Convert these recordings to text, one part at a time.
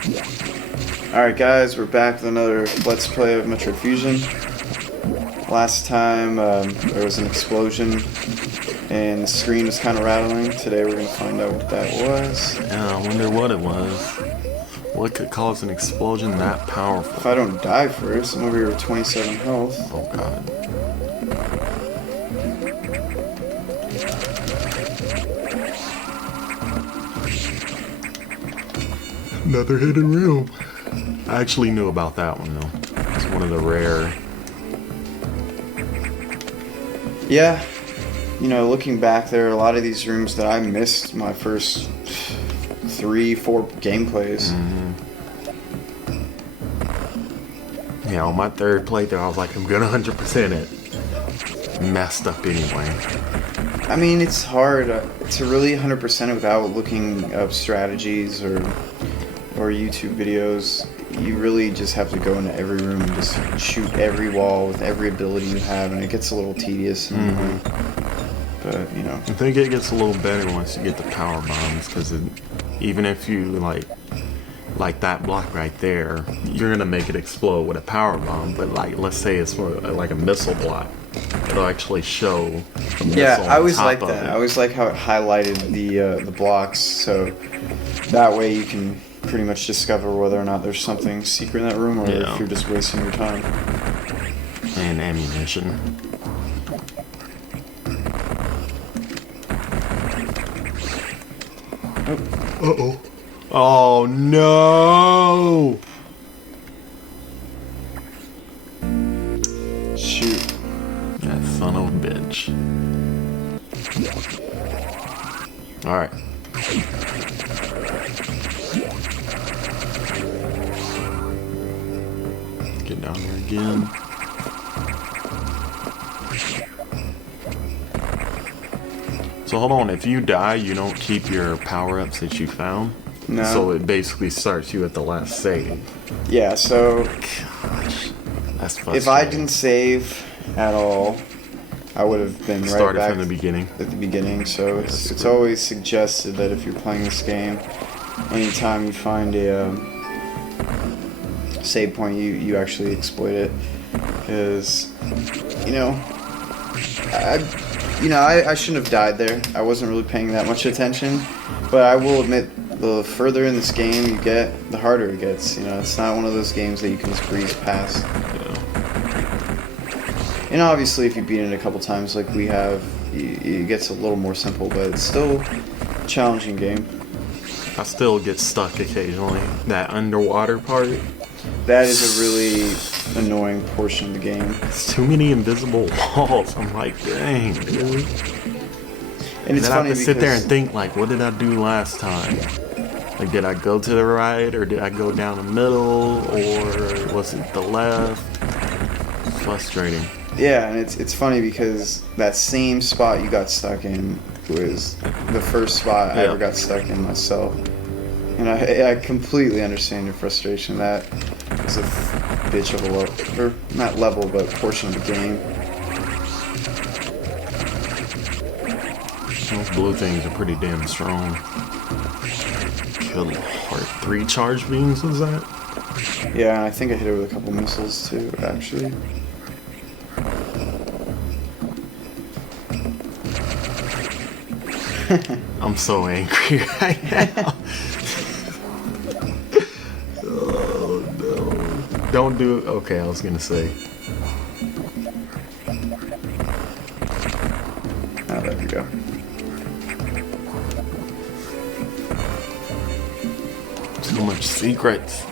Alright guys, we're back with another Let's Play of Metroid Fusion. Last time there was an explosion and the screen was kind of rattling. Today we're going to find out what that was. Yeah, I wonder what it was. What could cause an explosion that powerful? If I don't die first, I'm over here with 27 health. Oh god. Another hidden room. I actually knew about that one though. It's one of the rare. Yeah, you know, looking back, there are a lot of these rooms that I missed my first 3-4 gameplays. Yeah, on my third playthrough, I was like, I'm gonna 100% it. Messed up anyway. I mean, it's hard to really 100% it without looking up strategies or YouTube videos. You really just have to go into every room and just shoot every wall with every ability you have, and it gets a little tedious. But, you know. I think it gets a little better once you get the power bombs, because even if you, like that block right there, you're gonna make it explode with a power bomb, but like, let's say it's like a missile block. It'll actually show the missile. Yeah, I always on like top that. of it. I always like how it highlighted the blocks, so that way you can pretty much discover whether or not there's something secret in that room, or if you're just wasting your time. And ammunition. Uh-oh. Oh no! Shoot. That son of a bitch. Alright. Get down there again. So hold on, if you die, you don't keep your power-ups that you found? No. So it basically starts you at the last save. Yeah, so Gosh, that's frustrating. if I didn't save at all, I would have been right started back from the beginning. at the beginning. So it's always suggested that if you're playing this game, anytime you find a save point, you actually exploit it, because I shouldn't have died there. I wasn't really paying that much attention, but I will admit, the further in this game you get, the harder it gets. You know, it's not one of those games that you can just breeze past. And obviously, if you beat it a couple times like we have, it gets a little more simple, but it's still a challenging game. I still get stuck occasionally. That underwater part. That is a really annoying portion of the game. It's too many invisible walls. I'm like, dang, dude. And it's then funny I have to sit there and think, like, what did I do last time? Like, did I go to the right, or did I go down the middle, or was it the left? It's frustrating. Yeah, and it's funny because that same spot you got stuck in was the first spot I ever got stuck in myself. And I completely understand your frustration. That is a bitch of a level, or not level, but portion of the game. Those blue things are pretty damn strong. Killed heart. 3 charge beams, was that? Yeah, I think I hit it with a couple missiles too, actually. I'm so angry right now. Oh no. Don't do it. Okay, I was gonna say. Oh, there we go. So much secrets.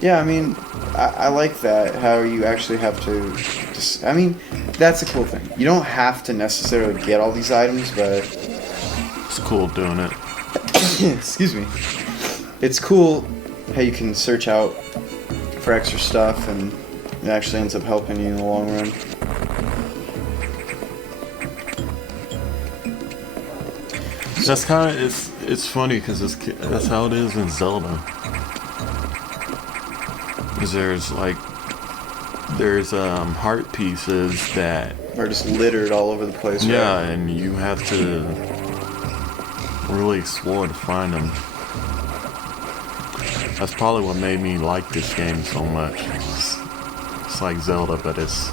Yeah, I mean, I like that, how you actually have to I mean, that's a cool thing. You don't have to necessarily get all these items, but It's cool doing it. excuse me. It's cool how you can search out for extra stuff, and it actually ends up helping you in the long run. That's kind of, it's funny because that's how it is in Zelda. Because there's heart pieces that Are just littered all over the place. yeah, Right? and you have to really explore to find them. That's probably what made me like this game so much. It's like Zelda, but it's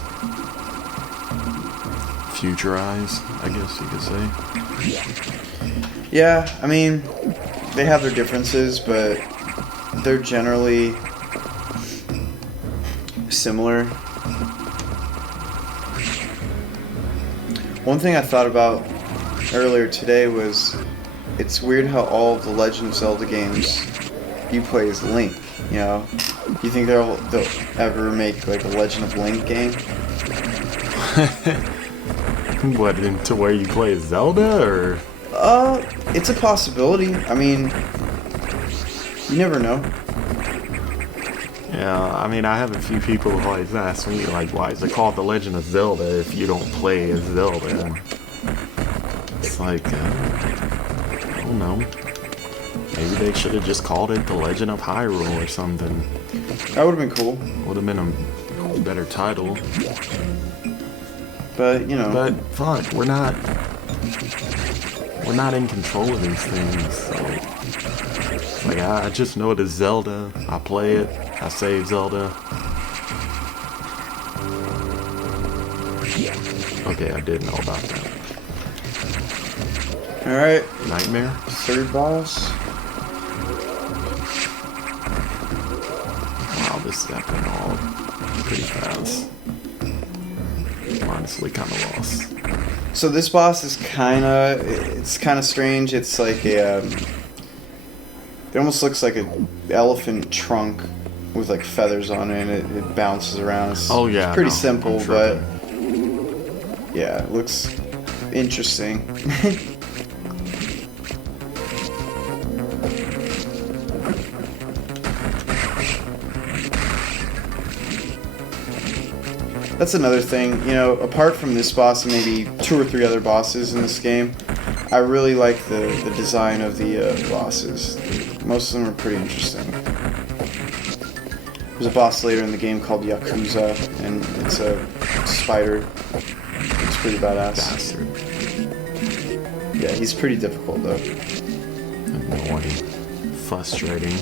futurized, I guess you could say. Yeah, I mean, they have their differences, but they're generally similar. One thing I thought about earlier today was it's weird how all of the Legend of Zelda games you play as Link, you know? You think they'll ever make like a Legend of Link game? What, into where you play as Zelda, or? It's a possibility. I mean, you never know. Yeah, I mean, I have a few people who always ask me, like, why is it called The Legend of Zelda if you don't play as Zelda? And it's like, I don't know. Maybe they should have just called it The Legend of Hyrule or something. That would have been cool. Would have been a better title. But, you know. But, fuck, we're not in control of these things, so... Like, I just know it is Zelda. I play it. I save Zelda. Okay, I did know about that. Alright. Nightmare? Third boss. Wow, this is happening all pretty fast. I'm honestly kind of lost. So this boss is kind of strange. It's like a, it almost looks like an elephant trunk with like feathers on it, and it bounces around. It's pretty simple, but yeah, it looks interesting. That's another thing, you know, apart from this boss and maybe 2 or 3 other bosses in this game, I really like the design of the bosses. Most of them are pretty interesting. There's a boss later in the game called Yakuza, and it's a spider. It's pretty badass. Bastard. Yeah, he's pretty difficult though. Annoying. Frustrating.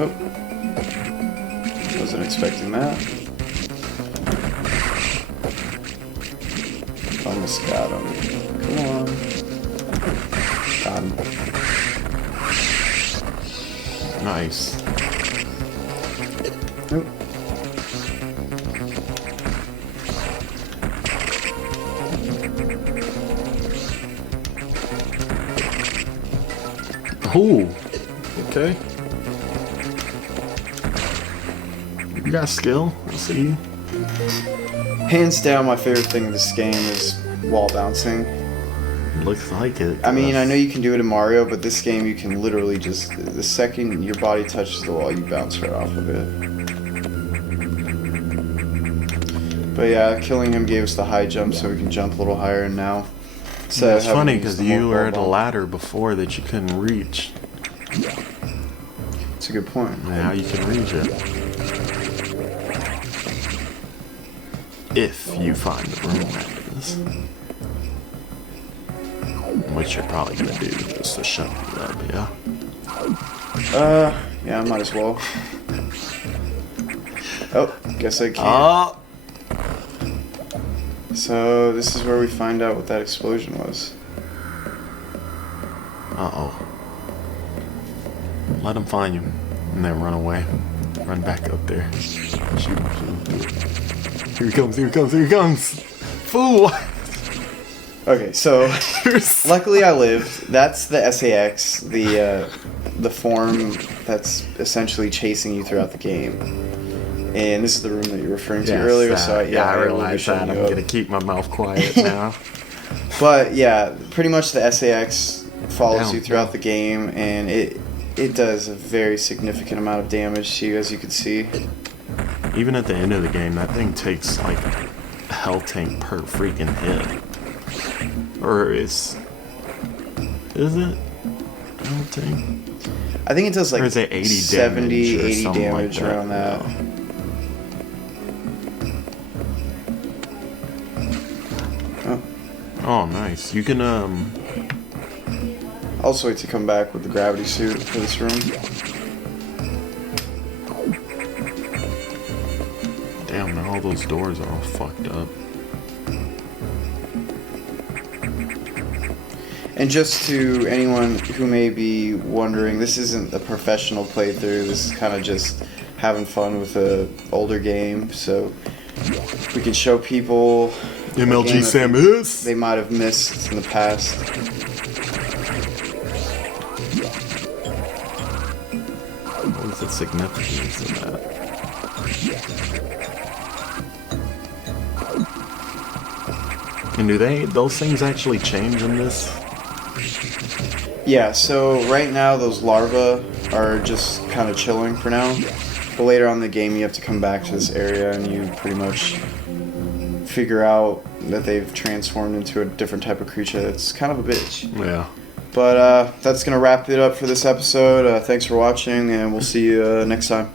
Oh. Wasn't expecting that. Almost got him. Come on. Got him. Nice. Nope. Ooh. Okay. You got skill. I see. Hands down, my favorite thing in this game is wall bouncing. Looks like it. I mean, I know you can do it in Mario, but this game you can literally just, the second your body touches the wall, you bounce right off of it. But yeah, killing him gave us the high jump so we can jump a little higher, and now... So it's funny because you were at a ladder before that you couldn't reach. That's a good point. Now you can reach it. If you find the room, that is. Which you're probably gonna do just to shut it up, yeah? Yeah, I might as well. Oh, guess I can't. So, this is where we find out what that explosion was. Uh-oh. Let him find you, and then run away. Run back up there. Shoot. Here he comes, here he comes, here he comes! Fool! Okay, so, luckily I lived. That's the SAX, the form that's essentially chasing you throughout the game. And this is the room that you were referring to earlier, so I realize that. I'm gonna keep my mouth quiet now. But yeah, pretty much the SAX follows you throughout the game, and it does a very significant amount of damage to you, as you can see. Even at the end of the game, that thing takes like a health tank per freaking hit. Or is it? Health tank? I think it does like or is it 80 70, damage 80 damage like around that. Oh. Oh, nice. You can I'll just wait to come back with the gravity suit for this room. Damn, now all those doors are all fucked up. And just to anyone who may be wondering, this isn't a professional playthrough. This is kind of just having fun with a older game, so we can show people MLG Samus. they might have missed in the past. What is the significance of that? And do those things actually change in this? Yeah, so right now those larvae are just kind of chilling for now. But later on in the game you have to come back to this area and you pretty much figure out that they've transformed into a different type of creature that's kind of a bitch. Yeah. But that's going to wrap it up for this episode. Thanks for watching, and we'll see you next time.